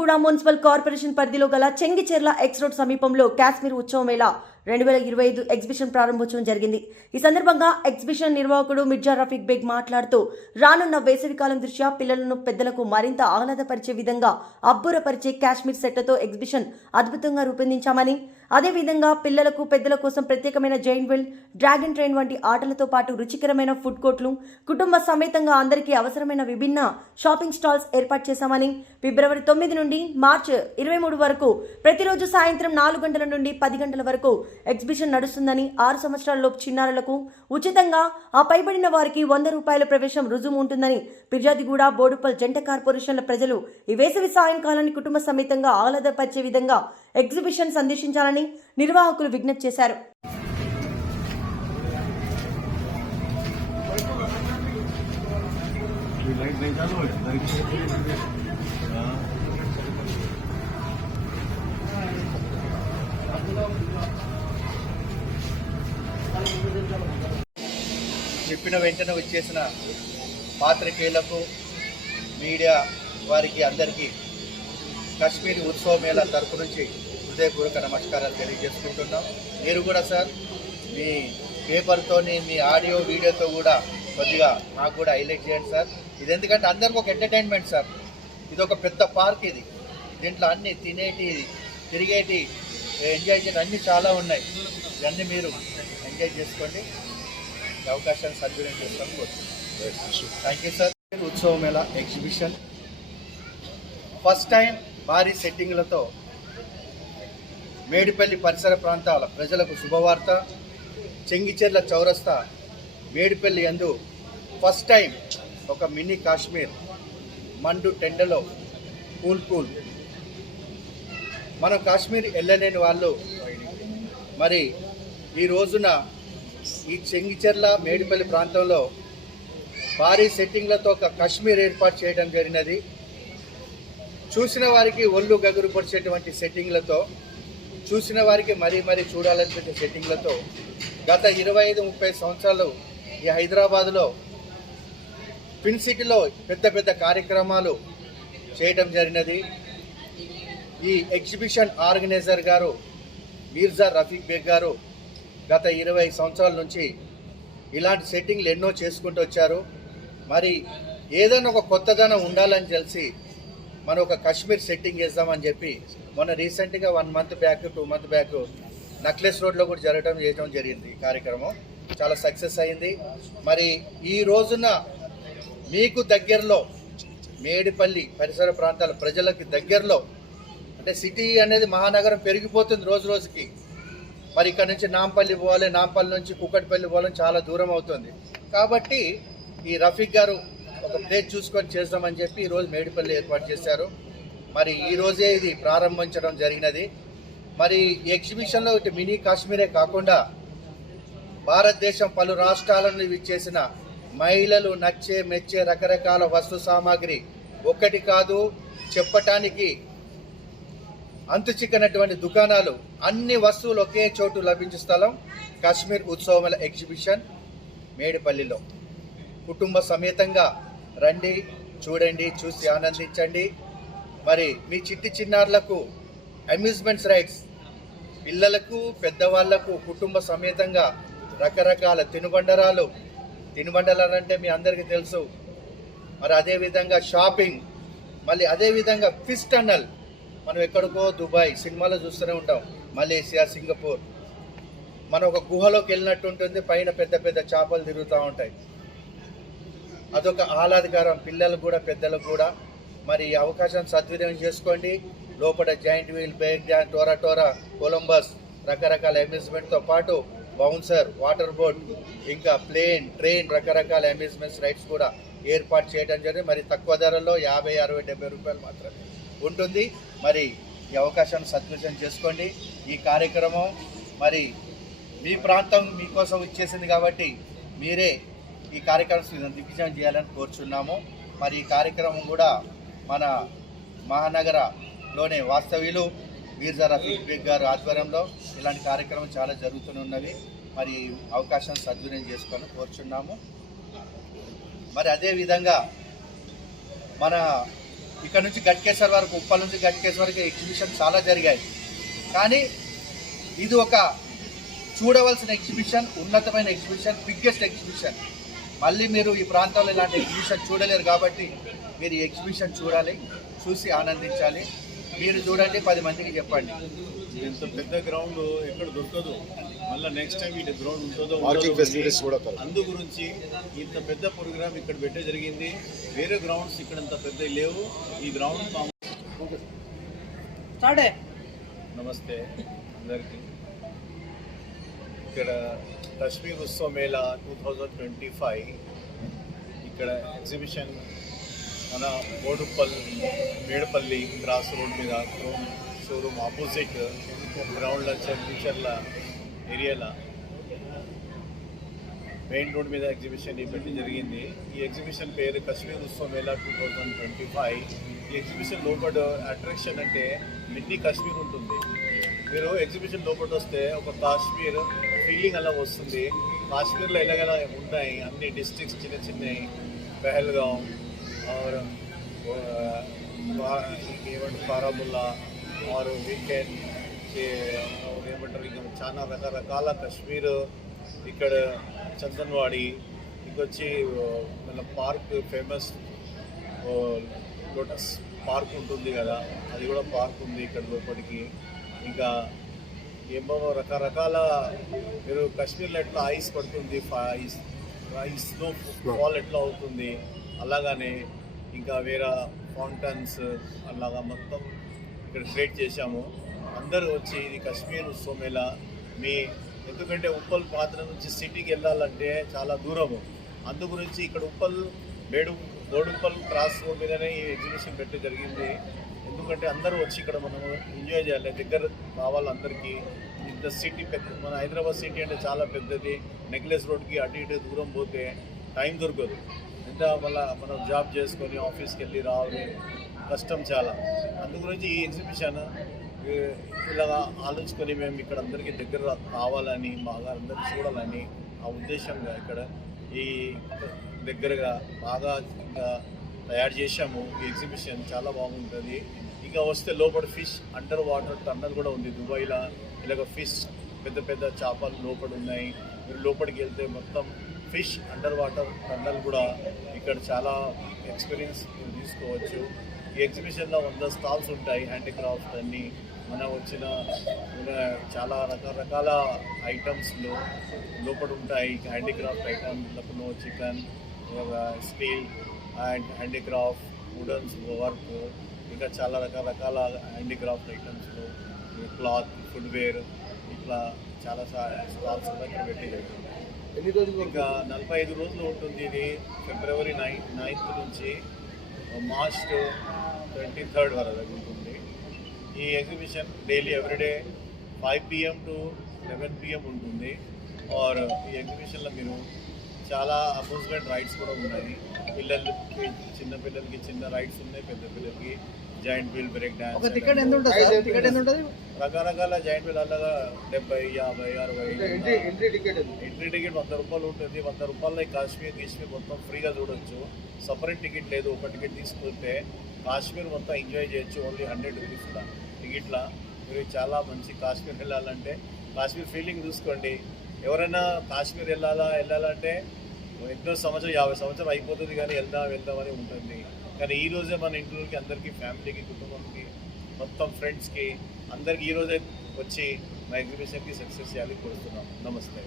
Peerzadiguda municipal corporation పరిధిలో గల Chengicherla X road సమీపంలో కాశ్మీర్ ఉత్సవ మేళా 2025 ఎగ్జిబిషన్ ప్రారంభోత్సవం జరిగింది. ఈ సందర్భంగా ఎగ్జిబిషన్ నిర్వాహకుడు మిర్జా రఫీక్ బేగ్ మాట్లాడుతూ రానున్న వేసవికాలం దృష్ట్యా పిల్లలను పెద్దలకు మరింత ఆహ్లాదపరిచే విధంగా అబ్బురపరిచే కాశ్మీర్ సెట్లతో ఎగ్జిబిషన్ అద్భుతంగా రూపొందించామని, అదేవిధంగా పిల్లలకు పెద్దల కోసం ప్రత్యేకమైన జైన్ వీల్, డ్రాగన్ ట్రైన్ వంటి ఆటలతో పాటు రుచికరమైన ఫుడ్ కోర్టులు, కుటుంబ సమేతంగా అందరికీ అవసరమైన విభిన్న షాపింగ్ స్టాల్స్ ఏర్పాటు చేశామని, ఫిబ్రవరి 9 నుండి మార్చి 23 వరకు ప్రతిరోజు సాయంత్రం 4 గంటల నుండి 10 గంటల వరకు ఎగ్జిబిషన్ నడుస్తుందని, 6 సంవత్సరాలలోపు చిన్నారులకు ఉచితంగా, ఆ పైబడిన వారికి 100 రూపాయల ప్రవేశం రుజువు ఉంటుందని, ఫిర్యాదిగూడ, బోడుపల్ జంట కార్పొరేషన్ల ప్రజలు ఈ వేసవి సాయంకాలాన్ని కుటుంబ సమేతంగా ఆహ్లాదపరిచే విధంగా ఎగ్జిబిషన్ సందర్శించాలని నిర్వాహకులు విజ్ఞప్తి చేశారు. చెప్పిన వెంటనే వచ్చేసిన పాత్రికేయులకు, మీడియా వారికి అందరికీ కాశ్మీర్ ఉత్సవ మేళా తరపు నుంచి హృదయపూర్వక నమస్కారాలు తెలియజేసుకుంటున్నాం. మీరు కూడా సార్ మీ పేపర్తోని, మీ ఆడియో వీడియోతో కూడా కొద్దిగా నాకు కూడా హైలైట్ చేయండి సార్. ఇది ఎందుకంటే అందరికీ ఒక ఎంటర్టైన్మెంట్ సార్. ఇది ఒక పెద్ద పార్క్. దీంట్లో అన్ని తినేటి, తిరిగేటి, ఎంజాయ్ చేయడం అన్నీ చాలా ఉన్నాయి. ఇవన్నీ మీరు ఎంజాయ్ చేసుకోండి. అవకాశాన్ని సద్వినియోగం చేసుకోవడం కోరుతున్నాను. Thank you sir. ఉత్సవ మేళా ఎగ్జిబిషన్ ఫస్ట్ టైం భారీ సెట్టింగ్లతో మేడిపల్లి పరిసర ప్రాంతాల ప్రజలకు శుభవార్త. చెంగిచెర్ల చౌరస్తా మేడిపల్లి యందు ఫస్ట్ టైం ఒక మినీ కాశ్మీర్ మండు టెండలో కూల్ మనం కాశ్మీర్ వెళ్ళలేని వాళ్ళు మరి ఈ రోజున ఈ చెంగిచెర్ల మేడిపల్లి ప్రాంతంలో భారీ సెట్టింగ్లతో ఒక కాశ్మీర్ ఏర్పాటు చేయడం జరిగినది. చూసిన వారికి ఒళ్ళు గగురు పొడిచేటువంటి సెట్టింగ్లతో, చూసిన వారికి మరీ చూడాలనిపించే సెట్టింగ్లతో గత 25-30 సంవత్సరాలు ఈ హైదరాబాదులో ఫిన్ సిటీలో పెద్ద కార్యక్రమాలు చేయడం జరిగినది. ఈ ఎగ్జిబిషన్ ఆర్గనైజర్ గారు మిర్జా రఫీక్ బేగ్ గారు గత 20 సంవత్సరాల నుంచి ఇలాంటి సెట్టింగ్లు ఎన్నో చేసుకుంటూ వచ్చారు. మరి ఏదైనా ఒక కొత్తదనం ఉండాలని తెలిసి మనం ఒక కాశ్మీర్ సెట్టింగ్ చేద్దామని చెప్పి మొన్న రీసెంట్గా 1 month back 2 month back necklace రోడ్లో కూడా చేయడం జరిగింది. ఈ కార్యక్రమం చాలా సక్సెస్ అయింది. మరి ఈ రోజున మీకు దగ్గరలో మేడిపల్లి పరిసర ప్రాంతాల ప్రజలకి దగ్గరలో, అంటే సిటీ అనేది మహానగరం పెరిగిపోతుంది రోజుకి. మరి ఇక్కడ నుంచి నాంపల్లి పోవాలి, నాంపల్లి నుంచి కుక్కటిపల్లి పోవాలని చాలా దూరం అవుతుంది. కాబట్టి ఈ రఫీక్ గారు ఒక ప్లేస్ చూసుకొని చేద్దామని చెప్పి ఈరోజు మేడిపల్లి ఏర్పాటు చేశారు. మరి ఈరోజే ఇది ప్రారంభించడం జరిగినది. మరి ఈ ఎగ్జిబిషన్లో ఇటు మినీ కాశ్మీరే కాకుండా భారతదేశం పలు రాష్ట్రాలను విచ్చేసిన మహిళలు నచ్చే మెచ్చే రకరకాల వస్తు సామాగ్రి ఒక్కటి కాదు, చెప్పటానికి అంతు చిక్కనటువంటి దుకాణాలు, అన్ని వస్తువులు ఒకే చోటు లభించే స్థలం కాశ్మీర్ ఉత్సవ ఎగ్జిబిషన్ మేడిపల్లిలో. కుటుంబ సమేతంగా రండి, చూడండి, చూసి ఆనందించండి. మరి మీ చిట్టి చిన్నారులకు అమ్యూజ్మెంట్స్ రైడ్స్, పిల్లలకు పెద్దవాళ్లకు కుటుంబ సమేతంగా రకరకాల తినుబండరాలు అంటే మీ అందరికీ తెలుసు. మరి అదేవిధంగా షాపింగ్, మళ్ళీ అదేవిధంగా ఫిష్ టన్నల్, మనం ఎక్కడికో దుబాయ్ సినిమాలో చూస్తూనే ఉంటాం, మలేసియా, సింగపూర్, మనం ఒక గుహలోకి వెళ్ళినట్టు ఉంటుంది. పైన పెద్ద చేపలు తిరుగుతూ ఉంటాయి. అదొక ఆహ్లాదకరం పిల్లలకు కూడా పెద్దలకు కూడా. మరి ఈ అవకాశాన్ని సద్వినియోగం చేసుకోండి. లోపల జాయింట్ వీల్, బ్రేక్ డ్యాన్స్, టోరా, కొలంబస్, రకరకాల అమ్యూజ్మెంట్తో పాటు బౌన్సర్, వాటర్ బోట్, ఇంకా ప్లేన్, ట్రైన్, రకరకాల అమ్యూజ్మెంట్స్ రైడ్స్ కూడా ఏర్పాటు చేయడం జరిగింది. మరి తక్కువ ధరలో 50, 60, 70 రూపాయలు మాత్రమే ఉంటుంది. మరి ఈ అవకాశాన్ని సద్వినియోగం చేసుకోండి. ఈ కార్యక్రమం మరి మీ ప్రాంతం మీకోసం ఇచ్చేసింది కాబట్టి మీరే ఈ కార్యక్రమం దిగ్విజయం చేయాలని కోరుచున్నాము. మరి ఈ కార్యక్రమం కూడా మన మహానగరలోనే వాస్తవ్యులు మిర్జా రఫీక్ బేగ్ గారు ఆధ్వర్యంలో ఇలాంటి కార్యక్రమం చాలా జరుగుతున్నవి. మరి అవకాశం సద్వినియోగం చేసుకొని కోరుచున్నాము. మరి అదేవిధంగా మన ఇక్కడ నుంచి గట్కేశ్వర్ వరకు, ఉప్పల్ నుంచి గట్కేశ్వర్ వరకు ఎగ్జిబిషన్ చాలా జరిగాయి. కానీ ఇది ఒక చూడవలసిన ఎగ్జిబిషన్, ఉన్నతమైన ఎగ్జిబిషన్, బిగ్గెస్ట్ ఎగ్జిబిషన్. మళ్ళీ మీరు ఈ ప్రాంతంలో ఇలాంటి ఎగ్జిబిషన్ చూడలేరు కాబట్టి మీరు ఈ ఎగ్జిబిషన్ చూడాలి, చూసి ఆనందించాలి. మీరు చూడండి, 10 మందికి చెప్పండి. ఇంత పెద్ద గ్రౌండ్ ఎక్కడ దొరకదు. మళ్ళీ నెక్స్ట్ టైం ఇటు గ్రౌండ్ ఉంటుందో అందు గురించి ఇంత పెద్ద ప్రోగ్రామ్ ఇక్కడ పెట్టే జరిగింది. వేరే గ్రౌండ్స్ ఇక్కడ అంత పెద్ద లేవు. ఈ గ్రౌండ్ నమస్తే అందరికీ. ఇక్కడ కశ్మీర్ ఉత్సవ మేళా 2025 ఇక్కడ ఎగ్జిబిషన్ మన బోడుప్పల్ మేడపల్లి క్రాస్ రోడ్ మీద షోరూమ్ ఆపోజిట్ గ్రౌండ్లో చెర్ల ఏరియాలో మెయిన్ రోడ్ మీద ఎగ్జిబిషన్ పెట్టి జరిగింది. ఈ ఎగ్జిబిషన్ పేరు కశ్మీర్ ఉత్సవ మేళా 2025. ఈ ఎగ్జిబిషన్ లోపల అట్రాక్షన్ అంటే మినీ కాశ్మీర్ ఉంటుంది. మీరు ఎగ్జిబిషన్ లోపల వస్తే ఒక కాశ్మీర్ ఫీలింగ్ అలా వస్తుంది. కాశ్మీర్లో ఎలాగైనా ఉన్నాయి అన్ని డిస్ట్రిక్ట్స్ చిన్న చిన్నవి, పెహల్గాం और ఏమంటారు బారాముల్లా ఆర్ వీకెండ్ ఏమంటారు ఇంకా చాలా రకరకాల కాశ్మీర్. ఇక్కడ చందన్వాడి ఇంకొచ్చి మన పార్క్ ఫేమస్ లోటస్ పార్క్ ఉంటుంది కదా, అది కూడా పార్క్ ఉంది ఇక్కడ లోపలికి. ఇంకా ఏమో రకరకాల మీరు కాశ్మీర్లో ఎట్లా ఐస్ పడుతుంది, స్నో ఫాల్ ఎట్లా అవుతుంది, అలాగానే ఇంకా వేరే ఫౌంటైన్స్ అలాగా మొత్తం ఇక్కడ క్రియేట్ చేశాము. అందరూ వచ్చి ఇది కశ్మీర్ ఉత్సవ మేళా ఎందుకంటే ఉప్పల్ పాత్ర నుంచి సిటీకి వెళ్ళాలంటే చాలా దూరము. అందు గురించి ఇక్కడ ఉప్పల్ బోడుప్పల్ క్రాస్ రోడ్ మీదనే ఈ ఎగ్జిబిషన్ పెట్టే జరిగింది. ఎందుకంటే అందరూ వచ్చి ఇక్కడ మనము ఎంజాయ్ చేయాలి, దగ్గర కావాలి అందరికీ. ఇంత సిటీ పెద్ద, మన హైదరాబాద్ సిటీ అంటే చాలా పెద్దది. నెక్లెస్ రోడ్కి అటు ఇటు దూరం పోతే టైం దొరకదు. ఎంత మళ్ళీ మనం జాబ్ చేసుకొని ఆఫీస్కి వెళ్ళి రావాలి, కష్టం చాలా. అందు గురించి ఈ ఎగ్జిబిషన్ ఇలాగా ఆలోచించుకొని మేము ఇక్కడ అందరికీ దగ్గర కావాలని, బాగా అందరికీ చూడాలని ఆ ఉద్దేశంగా ఇక్కడ ఈ దగ్గరగా బాగా ఇంకా తయారు చేశాము. ఈ ఎగ్జిబిషన్ చాలా బాగుంటుంది. ఇంకా వస్తే లోపల ఫిష్ అండర్ వాటర్ టన్నల్ కూడా ఉంది. దుబాయ్లో ఇలాగ ఫిష్ పెద్ద పెద్ద చేపలు లోపల ఉన్నాయి. మీరు లోపలికి వెళ్తే మొత్తం ఫిష్ అండర్ వాటర్ టన్నల్ కూడా ఇక్కడ చాలా ఎక్స్పీరియన్స్ తీసుకోవచ్చు. ఈ ఎగ్జిబిషన్లో 100 స్టాల్స్ ఉంటాయి. హ్యాండీక్రాఫ్ట్ అన్నీ మన వచ్చిన చాలా రకరకాల ఐటమ్స్లో లోపల ఉంటాయి. Handicraft item, Lucknow chikan, steel and handicraft, woodens work, ఇంకా చాలా రకరకాల హ్యాండీక్రాఫ్ట్ ఐటమ్స్లో క్లాత్, ఫుడ్వేర్, ఇట్లా చాలా స్టాల్స్ ఇక్కడ పెట్టేది. ఎన్ని రోజులు? ఇంకా 45 రోజులు ఉంటుంది. ఇది ఫిబ్రవరి 9th నుంచి మార్చ్ 23rd వరకు ఉంటుంది. ఈ exhibition daily everyday 5 PM to 11 PM ఉంటుంది. ఆర్ ఈ ఎగ్జిబిషన్లో మీరు చాలా అమ్యూజ్మెంట్ రైడ్స్ కూడా ఉన్నాయి. పిల్లలకి, చిన్న పిల్లలకి చిన్న రైడ్స్ ఉన్నాయి, పెద్ద పిల్లలకి జాయింట్ వీల్, బ్రేక్ డాన్స్, రకరకాల జాయింట్ వీల్ అలాగా 70, 50, 60. ఎంట్రీ టికెట్ 100 రూపాయలు ఉంటుంది. 100 రూపాయలు కాశ్మీర్ మొత్తం ఫ్రీగా చూడొచ్చు. సపరేట్ టికెట్ లేదు. ఒక టికెట్ తీసుకుంటే కాశ్మీర్ మొత్తం ఎంజాయ్ చేయొచ్చు. ఓన్లీ 100 రూపీస్ కూడా టికెట్లా. మీరు చాలా మంచి కాశ్మీర్ వెళ్ళాలంటే కాశ్మీర్ ఫీలింగ్ చూసుకోండి. ఎవరైనా కాశ్మీర్ వెళ్ళాలంటే ఎన్నో సంవత్సరం, 50 సంవత్సరం అయిపోతుంది కానీ వెళ్దామని ఉంటుంది. కానీ ఈరోజే మన ఇంట్లోకి అందరికీ, ఫ్యామిలీకి, కుటుంబంకి, మొత్తం ఫ్రెండ్స్కి అందరికీ ఈరోజే వచ్చి మా ఎగ్జిబిషన్కి సక్సెస్ చేయాలని కోరుతున్నాం. నమస్తే.